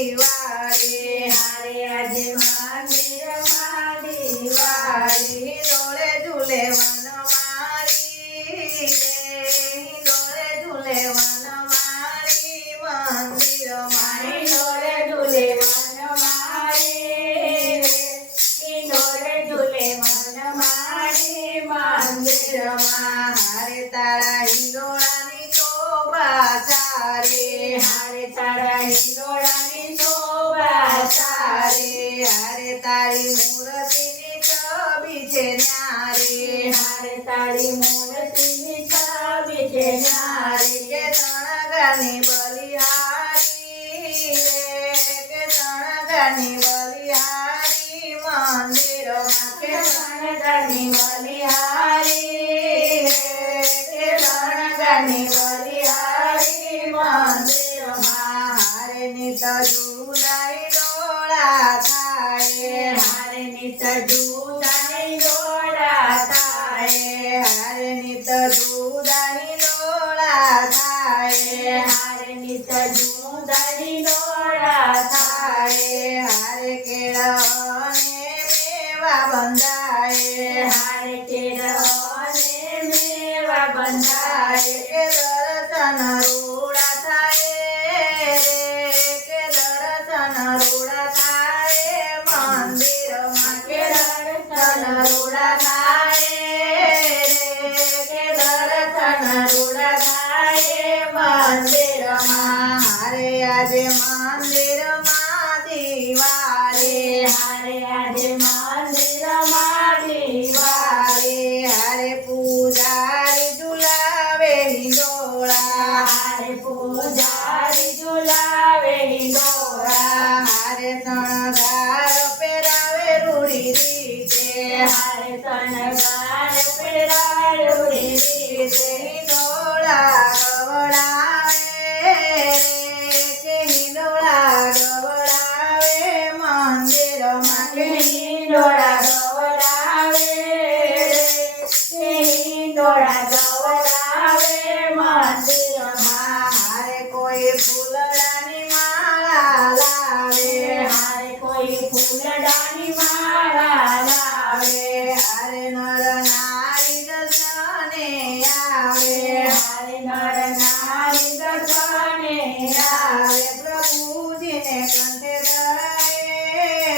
દિવાળી હારે આજે મંદિરમાં દિવાળી ડોળે ઝૂલે વનમાળી રે ડોળે ઝૂલે વનમાળી મંદિરમાં ડોળે ઝૂલે વનમાળી રે ડોળે ઝૂલે વનમાળી મંદિરમાં હારે તારા હિંડોળાની શોભા સારે હારે તારા હિંડોળાની શોભા સારે હારે તારી મૂર્તિની છબી છે ન્યારે હારે તારી મૂર્તિની છબી છે ન્યારે કે શણગારની બલિહારી રે કે શણગારની બલિહારી મંદિરમાં કે શણગારની બલિહારી રે કે શણગારની બલિહારી મંદિરમાં હારે નિત ઝૂલાઈ ડોળા થાય હારે નિત જુદાઈ ડોળા થાય હારે નિત ઝૂલાઈ ડોળા થાય હારે નિત જુદાઈ ડોળા થાય હારે કેળવને મેવા બંધાય હારે કેળવને મેવા બંધાય કે દર્શન રૂડા થાય રે કે દર્શન રૂડા થાય મંદિરમાં કે દર્શન રૂડા થાય રે કે દર્શન રૂડા થાય મંદિરમાં હારે આજે મંદિરમાં દિવાળી હારે આજે મંદિરમાં દિવાળી હારે પૂજારી ઝુલાવે હિંડોળા હારે પૂજારી ઝુલાવે હિંડોળા હારે શણગાર પહેરાવે રૂડી રીતે હારે શણગાર પહેરાવે રીતે હિંડોળા ગવડાવે રે કે હિંડોળા ગવડાવે મંદિરમાં કે હિંડોળા ગવડાવે હિંડોળા ગવડાવે મંદિરમાં હારે કોઈ ફૂલડાની માળા લાવે હારે કોઈ ફૂલડાની માળા લાવે હારે નર નારી દર્શને આવે હારે નર નારી દર્શને આવે પ્રભુજીને કંઠે ધરાવે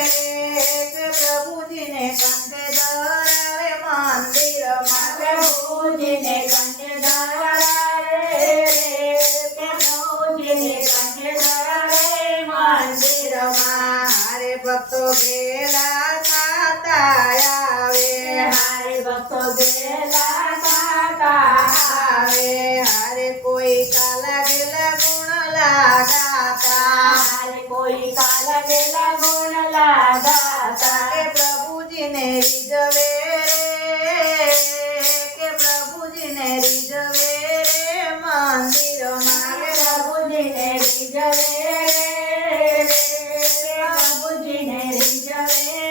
રે પ્રભુજીને કંઠે ધરાવે મંદિરમાં પ્રભુજીને કંઠે ધરાવે પ્રભુજીને કંઠે ધરાવે મંદિરમાં હારે ભક્તો ગેલા ખાતા આવે હારે ભક્તો ગેલા ખાતા આવે હારે કોઈ કાલા ગેલા ગુણ લાગાતા હારે કોઈ કાલા ગેલા ગુણ લાગાતા કે પ્રભુજીને રીઝવે રે કે પ્રભુજીને રીઝવે રે મંદિરમાં કે પ્રભુજીને રીઝવે પ્રભુજીને રીઝવે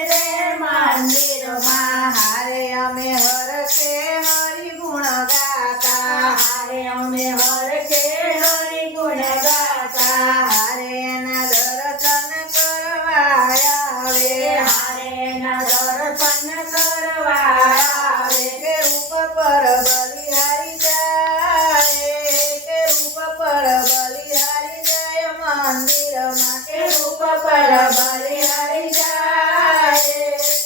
રે મંદિરમાં હારે અમે હરખે હરિ ગુણ ગાતા હારે અમે હરખે હરિ ગુણ ગાતા હારે એના દર્શન કરવા આવે હારે એના દર્શન કરવા આવે કે રૂપ પર બલિહારી જાય કે રૂપ પર બલિહારી જાય મંદિરમાં કે રૂપ પર બલિહારી જાય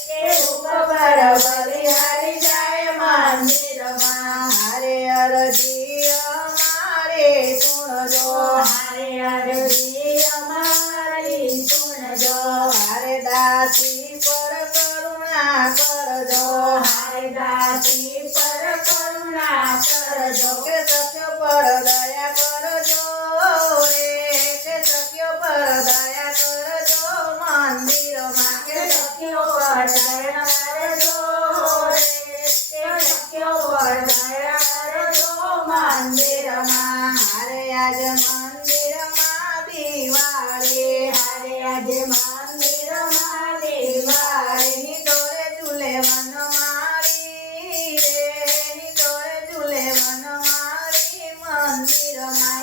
કે રૂપ પર બલિહારી જાય મંદિરમાં હારે અરજી અમારે સુણજો હારે અરજી અમારી સુણજો હારે દાસી પર કરુણા કરજો હારે દાસી પર કરુણા કરજો કે સત્ય પર દયા કરજો રે કે સત્ય પર દયા કરજો મંદિરમાં કે સખ્યો પર દયા કરજો રે સખ્યો પર દયા કરજો મંદિરમાં હારે આજ મંદિરમાં દિવાળી હારે આજે મંદિરમાં દિવાળી હિંડોળે ઝૂલે વનમાળી રે હિંડોળે ઝૂલે વનમાળી મંદિરમાં